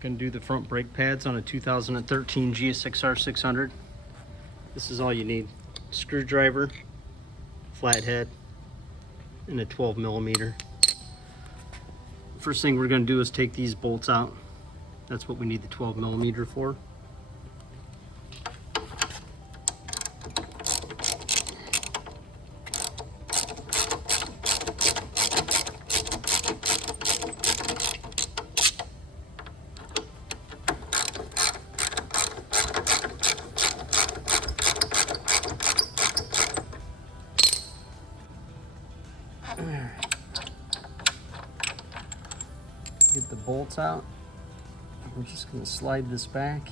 Gonna do the front brake pads on a 2013 gsxr600. This is all you need: screwdriver, flathead, and a 12mm. First thing we're gonna do is take these bolts out. That's what we need the 12mm for. Get the bolts out. We're just going to slide this back.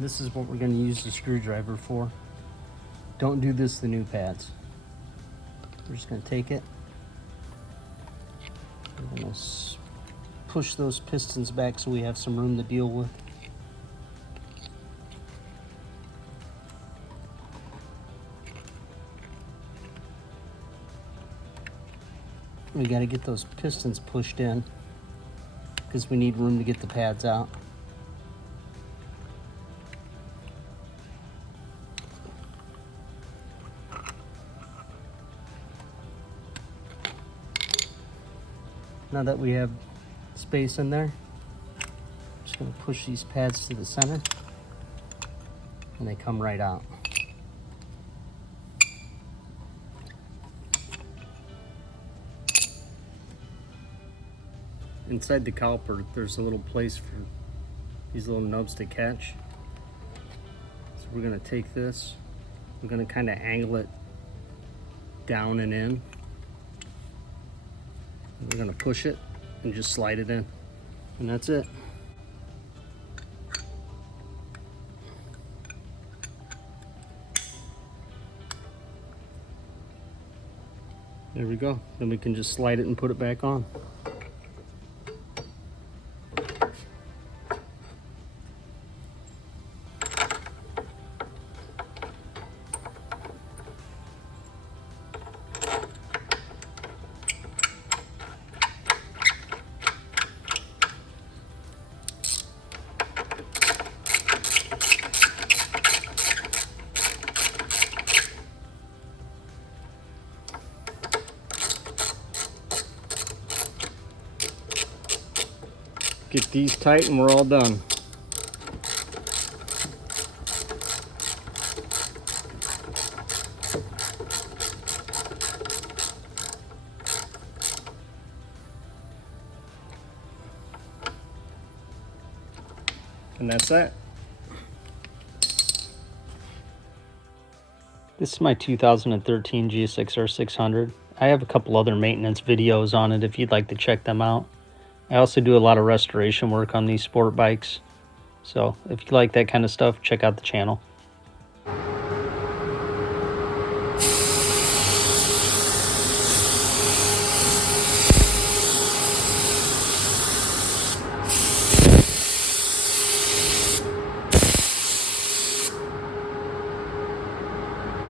This is what we're going to use the screwdriver for. Don't do this to the new pads. We're just going to take it. We're going to push those pistons back so we have some room to deal with. We got to get those pistons pushed in because we need room to get the pads out. Now that we have space in there, I'm just going to push these pads to the center and they come right out. Inside the caliper, there's a little place for these little nubs to catch. So we're going to take this, we're going to kind of angle it down and in. We're going to push it and just slide it in, and that's it. There we go. Then we can just slide it and put it back on. Get these tight and we're all done. And that's that. This is my 2013 gsxr600. I have a couple other maintenance videos on it if you'd like to check them out. I also do a lot of restoration work on these sport bikes. So if you like that kind of stuff, check out the channel.